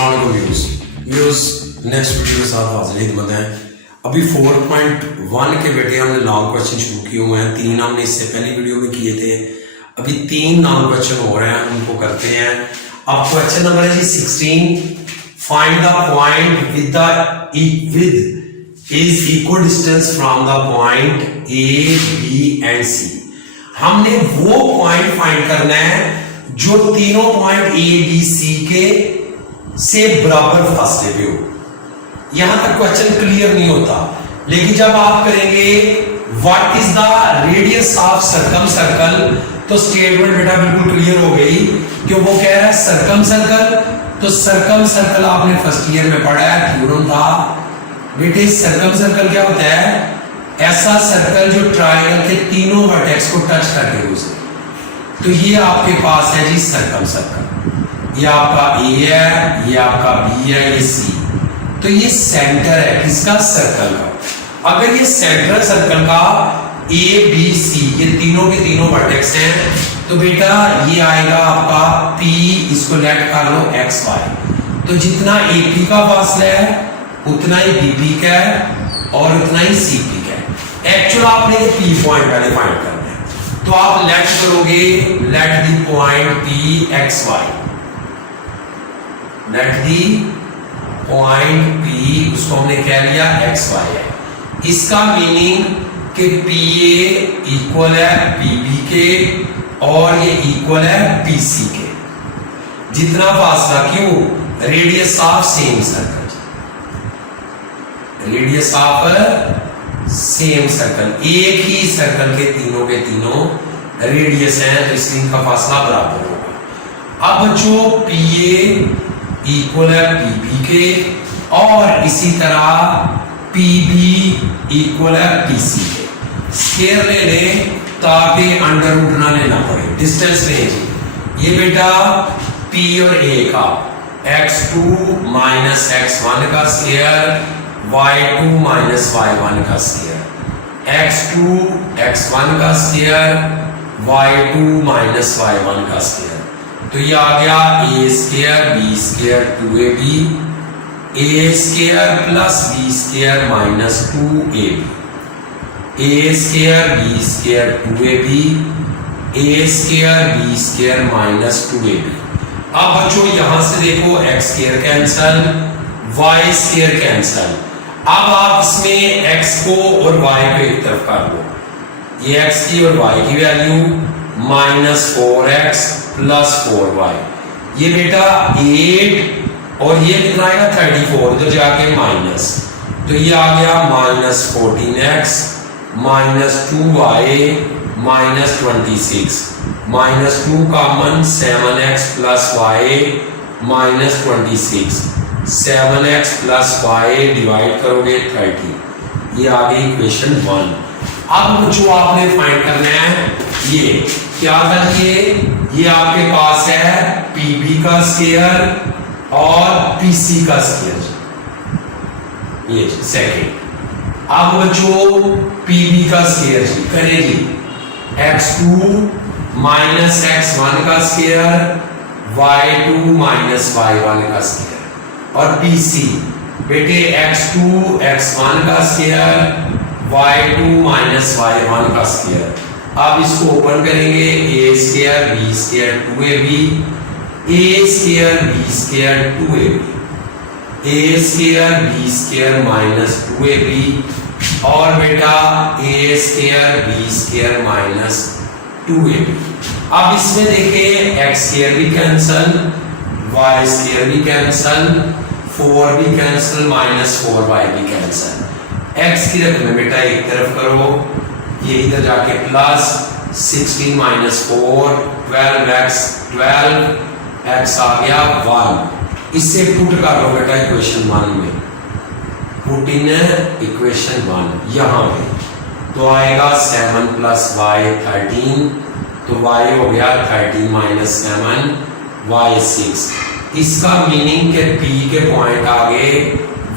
Next video के साथ हाजिर खिदमत है। अभी 4.1 के बेटे हमने लॉन्ग क्वेश्चन शुरू किए हुए हैं। 3 हमने इससे पहली वीडियो में किए थे, अभी 3 लॉन्ग क्वेश्चन हो रहे हैं, उनको करते हैं। अब क्वेश्चन नंबर है G 16, find the point with is equal distance from the point A B and C. हमने वो पॉइंट फाइंड करना है जो तीनों पॉइंट ए बी सी के से बराबर फासले पे हो। यहां तक क्वेश्चन क्लियर नहीं होता, लेकिन जब आप करेंगे what is the radius of circum circle, तो स्टेटमेंट बेटा बिल्कुल क्लियर हो गई कि वो कह रहा है सर्कम सर्कल। तो सर्कम सर्कल आपने फर्स्ट ईयर में पढ़ा है, थ्योरम था बेटे। सर्कम सर्कल क्या होता है? ऐसा सर्कल जो ट्रायंगल के तीनों वर्टेक्स को टच करके गुजरे। तो ये आपके पास है जी सर्कम सर्कल। ये आपका ए है, ये आपका बी है, ये सी। तो ये सेंटर है किसका? सर्कल का। अगर ये सेंट्रल सर्कल का ए बी सी ये तीनों के तीनों वर्टेक्स हैं, तो बेटा ये आएगा आपका पी, इसको लेट कर लो एक्स वाई। तो जितना ए पी का फासला है उतना ही बी पी का है और उतना ही सी पी का है। एक्चुअल आपने ये पी पॉइंट पहले फाइंड करना है, तो आप लेट करोगे let the point P X Y, let the point P, उसको हमने क्या लिया एक्स वाई है। इसका मीनिंग कि पी ए इक्वल है पी बी के और ये इक्वल है पी सी के। जितना फासला, क्यों? Radius of same circle, radius of same circle, एक ही सर्कल के तीनों रेडियस हैं, तो इसलिए इनका फासला बराबर होगा। अब जो पी ए इक्वल है पी बी के और इसी तरह पी बी इक्वल है पी सी के। स्क्वायर ले लें ताकि अंडर रूट ना लेना पड़े। डिस्टेंस ले जी, ये बेटा पी और ए का x2 माइनस x1 का स्क्वायर, y2 माइनस y1 का स्क्वायर, x2 x1 का स्क्वायर, y2 माइनस y1 का स्क्वायर। तो ये आ गया A square B square 2ab, A square plus B square minus 2ab, A square B square 2ab, A square B square minus 2ab। अब बच्चों यहां से देखो X square cancel, Y square cancel. अब आप इसमें एक्स को और वाई को एक तरफ कर दो। ये एक्स की और वाई की value minus 4x plus 4y। ये बेटा 8 और ये कितना आएगा 34, तो जाके माइनस, तो ये आ गया minus 14x minus 2y minus 26, minus 2 common 7x plus y minus 26, 7x plus y divide करोगे 30। ये आ गई इक्वेशन 1। अब जो आपने फाइंड करना है ये क्या करिए, ये आपके पास है पीबी का स्क्वायर और पीसी का स्क्वायर, ये सेकंड। अब जो पीबी का स्क्वायर जी करें जी, x2 माइनस x1 का स्क्वायर, y2 माइनस y1 का स्क्वायर, और पीसी बेटे x2 x1 का स्क्वायर, y2 माइनस y1 का स्क्वायर। अब इसको ओपन करेंगे, A square B square 2ab, A square B square 2ab, A square B square minus 2ab और बेटा A square B square minus 2ab। अब इसमें देखिए एक्स स्क्वायर भी कैंसल, वाई स्क्वायर भी कैंसल, 4 भी कैंसल, माइनस 4y भी cancel. X की रकम बेटा एक तरफ करो, ये इधर जाके प्लस 16 माइनस 4 12x 12x आ गया 1। इससे पुट कर लो बेटा इक्वेशन 1 में, पुट इन इक्वेशन 1 यहां पे, तो आएगा 7 प्लस y 13, तो y हो गया 13 माइनस 7 y 6। इसका मीनिंग के p के पॉइंट आ गए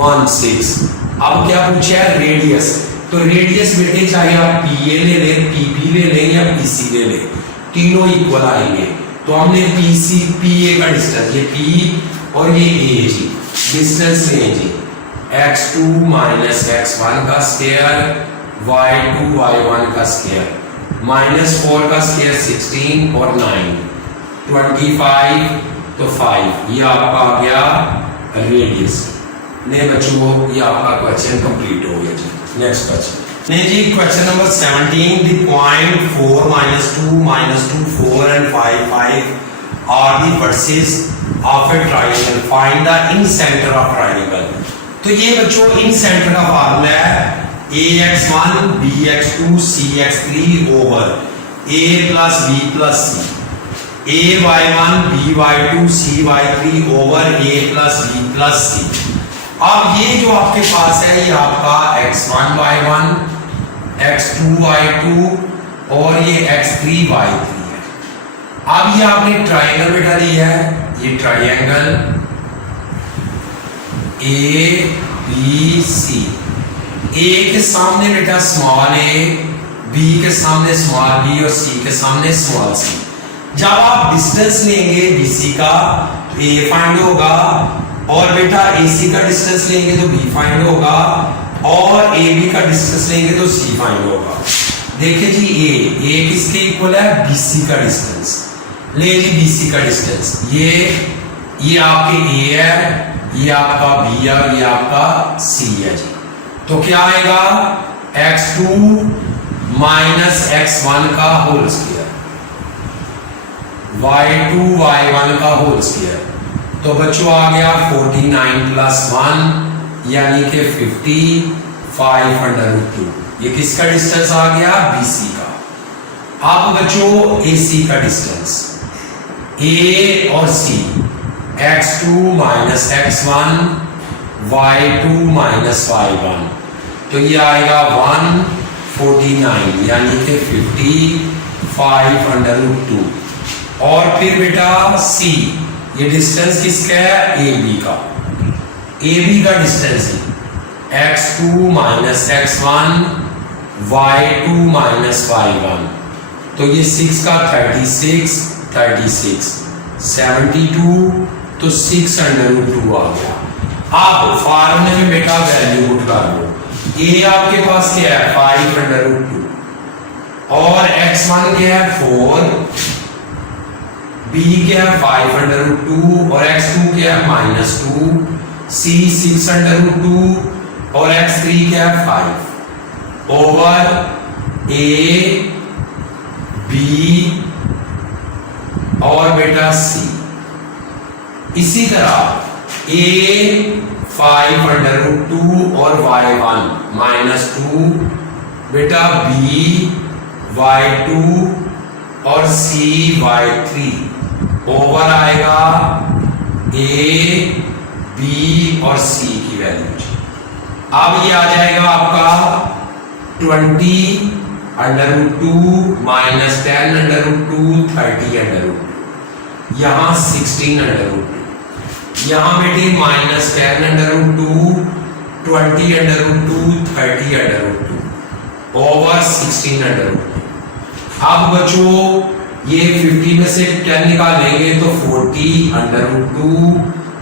1 6। अब क्या पूछा है? रेडियस। तो रेडियस बेटे चाहे आप पी ए ले लें, पी बी ले लें या पी सी ले लें, तीनों इक्वल आएंगे। तो हमने पी सी पी ए का डिस्टेंस, ये पी और ये ए जी, डिस्टेंस लें जी x2 माइनस x1 का स्क्वायर, y2 y1 का स्क्वायर, -4 का स्क्वायर 16 और 9 25, तो 5 ये आपका आ गया रेडियस। ने बच्चों ये आपका क्वेश्चन कंप्लीट हो गया जी। नेक्स्ट क्वेश्चन नहीं जी, question number 17, the point 4 -2 4 and 5 are the vertices of a triangle, find the in center of triangle। तो ये बच्चों इन सेंटर का फार्मूला है ax1 bx2 cx3 over a plus b plus c, ay1 by2 cy3 over a plus b plus c। अब ये जो आपके पास है ये आपका x1 y1 x2 y2 और ये x3 y3 है। अब ये आपने ट्राइंगल बेटा लिया है, ये ट्राइंगल ए बी सी, ए के सामने बेटा स्मॉल ए, बी के सामने स्मॉल बी और सी के सामने स्मॉल सी। जब आप डिस्टेंस लेंगे बीसी का तो ए फाइंड होगा, और बेटा AC का डिस्टेंस लेंगे तो B फाइंड होगा, और AB का डिस्टेंस लेंगे तो C फाइंड होगा। देखिए जी A किसके इक्वल है, BC का डिस्टेंस। ले जी BC का डिस्टेंस, ये आपके A है, ये आपका B है, ये आपका C है जी। तो क्या आएगा x2 माइनस x1 का होल स्क्वायर, y2 y1 का होल स्क्वायर। तो बच्चों आ गया 49 प्लस 1 यानी कि 55/2। ये किसका डिस्टेंस आ गया, BC का। अब बच्चों AC का डिस्टेंस A और C, x2 minus x1 y2 minus y1, तो ये आएगा 149 यानी कि 55/2। और फिर बेटा C, ये डिस्टेंस किसका है, AB का। AB का डिस्टेंस है x2 minus x1 y2 minus y1, तो ये 6 का 36 72, तो 6/2 आ गया। आप फार्मूले में बेटा वैल्यू पुट कर लो। A आपके पास क्या है 5/2, और x1 क्या है 4, B क्या है 5/2 और x2 क्या है -2, C 6/2 और x3 क्या है 5 ओवर A B और बेटा C। इसी तरह A 5/2 और y1 -2, बेटा B y2 और C y3 ओवर आएगा A B और C की वैल्यू। अब ये आ जाएगा आपका 20/2 माइनस 10/2 30/2, यहाँ 16/2, यहाँ बेटे माइनस 10/2 20/2 30/2 ओवर 16/2। अब बच्चों ये 50 में से 10 निकालेंगे तो 40/2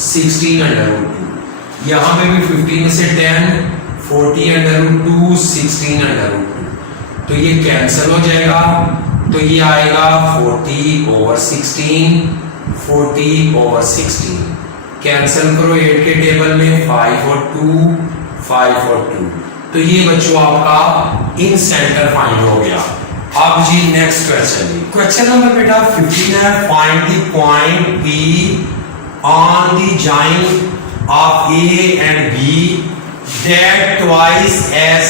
16/2, यहाँ पे भी 50 में से 10 40/2 16/2, तो ये कैंसिल हो जाएगा, तो ये आएगा 40/16 40/16। कैंसिल करो 8 के टेबल में 5 और 2, तो ये बच्चों आपका इन सेंटर फाइंड हो गया। अब जी नेक्स्ट क्वेश्चन, क्वेश्चन नंबर बेटा 15 है, find the point P on the joint of A and B that twice as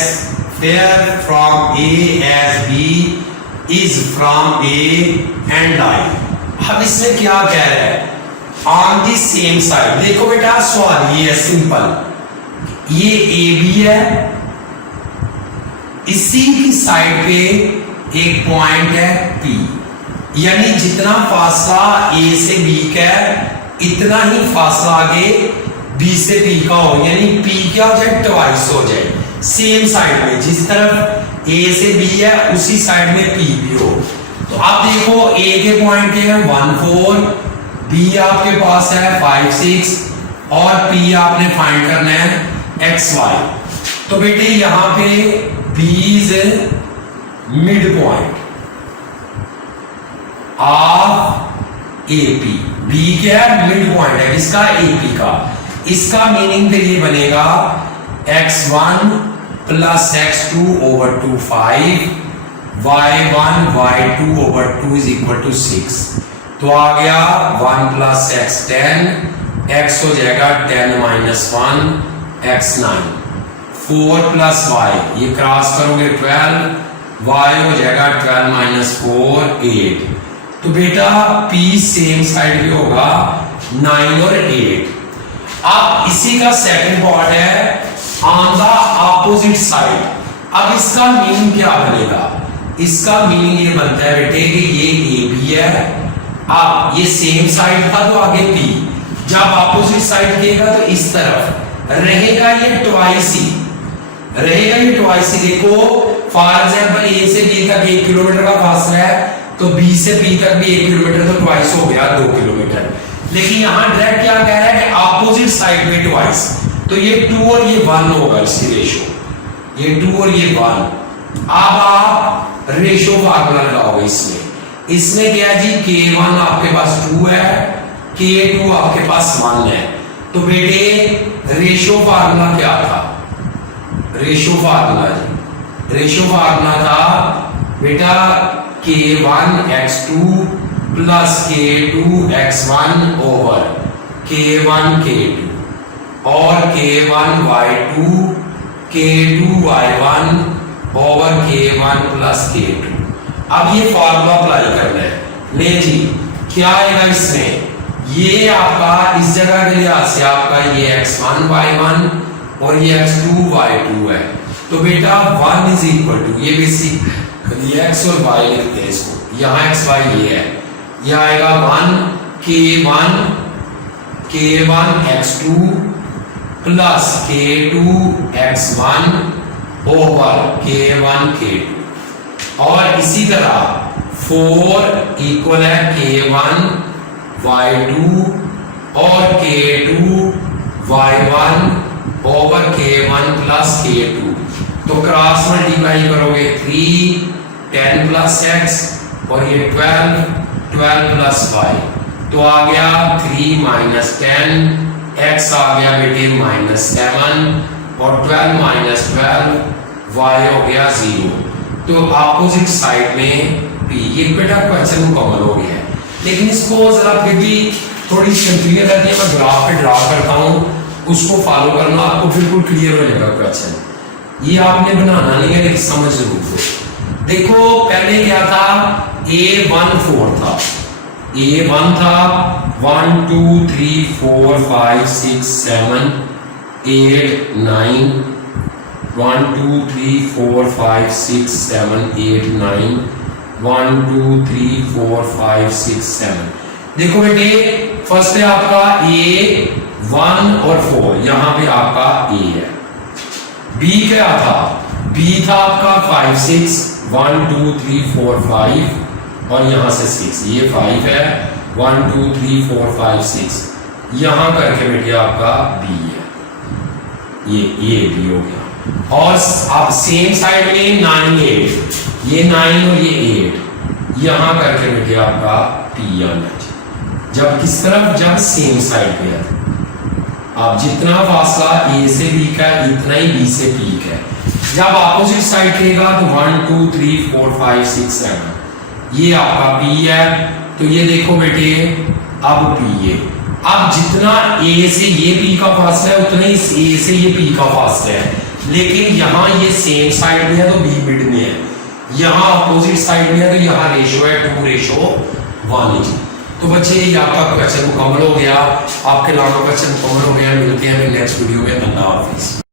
far from A as B is from A and I। अब इसमें क्या कह रहा है, on the same side। देखो बेटा सवाल ये है सिंपल, ये AB है, इसी की साइड पे एक पॉइंट है P, यानी जितना फासला A से B का है इतना ही फासला आगे B से P का हो, यानी P क्या हो जाए ट्वाइस हो जाए सेम साइड में, जिस तरफ A से B है उसी साइड में P भी हो। तो आप देखो A के पॉइंट के हैं 1 4, बी आपके पास है 5 6 और पी आपने फाइंड करना है एक्स वाई। तो बेटे यहां पे B is mid point of AP. B क्या है? मिड पॉइंट है किसका? एपी का। इसका मीनिंग फिर ये बनेगा x1 plus x2 over 2 5 y1 y2 over 2 is equal to 6। तो आ गया 1 प्लस x 10, x हो जाएगा 10 माइनस 1 x 9, 4 प्लस y, ये क्रॉस करोगे 12, y हो जाएगा 12 माइनस 4 8। तो बेटा p सेम साइड पे होगा 9 और 8। अब इसी का सेकंड पार्ट है ऑन द ऑपोजिट साइड। अब इसका मीनिंग क्या बनेगा? इसका मीनिंग ये बनता है बेटे कि ये ए बी है, अब ये सेम साइड था तो आगे पी, जब ऑपोजिट साइड देगा तो इस तरफ रहेगा ये ट्वाइस ही रहेगा, ये ट्वाइस ही। देखो फॉर एग्जांपल ए से बी तक 1 किलोमीटर का फासला है तो बी से बी तक भी 1 किलोमीटर, तो ट्वाइस हो गया 2 किलोमीटर। लेकिन यहां डायरेक्ट क्या कह रहा है कि ऑपोजिट साइड में ट्वाइस, तो ये 2 और ये 1 होगा इसकी रेशो, ये 2 और ये 1। अब आप रेशो फार्मूला लगाओगे इसमें क्या है जी? K1 आपके पास 2 है, K2 आपके पास 1 है। तो बेटे रेशो फार्मूला क्या था? रेशो फार्मूला जी, रेशो फार्मूला था बेटा K1 x2 plus K2 x1 over K1 K2 और K1 y2 K2 y1 over K1 plus K2। अब ये फॉर्मूला अप्लाई करना है। ले जी क्या आएगा इसमें? ये आपका इस जगह के लिहाज से आपका ये x1 y1 और ये x2 y2 है। तो बेटा 1 इज इक्वल टू, ये बेसिक x और y लिखते हैं इसको, यहाँ x y ये है, ये आएगा 1 K1 x2 plus K2 x1 over K1 K2 और इसी तरह 4 इक्वल है K1 y2 और K2 y1 over K1 plus K2। तो क्रॉस मल्टीप्लाई करोगे 3 10 प्लस x और ये 12 प्लस y, तो आ गया 3 माइनस 10, x आ गया बेटे माइनस 7 और 12 माइनस 12 y हो गया 0। तो ऑपोजिट साइड में p, ये बेटा क्वेश्चन मुकम्मल हो गया है। लेकिन इसको जरा फिर भी थोड़ी कंफ्यूजन रहती है, मैं ग्राफ पे ड्रा करता हूँ, उसको फॉलो करना, आपको बिल्कुल क्लियर हो जाएगा क्वेश्चन। ये आपने बनाना नहीं है लेकिन समझ जरूर दो। देखो पहले क्या था, A1 4 था, A1 था 1 2 3 4 5 6 7 8 9 1 2 3 4 5 6 7 8 9 1 2 3 4 5 6 7। देखो बेटे फर्स्ट है आपका A1 और 4, यहां पे आपका A है। B क्या था? B था आपका 5 6 1 2 3 4 5 और यहां से 6, ये 5 है 1 2 3 4 5 6, यहां करके बेटे आपका B है, ये B हो गया। और आप सेम साइड में 9 8, ये 9 और ये 8, यहां करके बेटे आपका P आना चाहिए। जब किस तरफ? जब सेम साइड पे है, आप जितना फासला A से B का इतना ही B से P का है। जब ऑपोजिट साइड रहेगा तो 1 2 3 4 5 6 7, ये आपका P है। तो ये देखो बेटे अब P है, अब जितना A से ये P का फासला है उतना ही A से ये P का फासला है, लेकिन यहाँ ये सेम साइड में है तो B मिड में है, यहाँ अपोजिट साइड में है तो यहाँ रेशो है 2:1। तो बच्चे ये आपका क्वेश्चन मुकम्मल हो गया, आपके लाखों क्वेश्चन मुकम्मल हो गया। मिलते हैं नेक्स्ट वीडियो में। अल्लाह हाफिज़।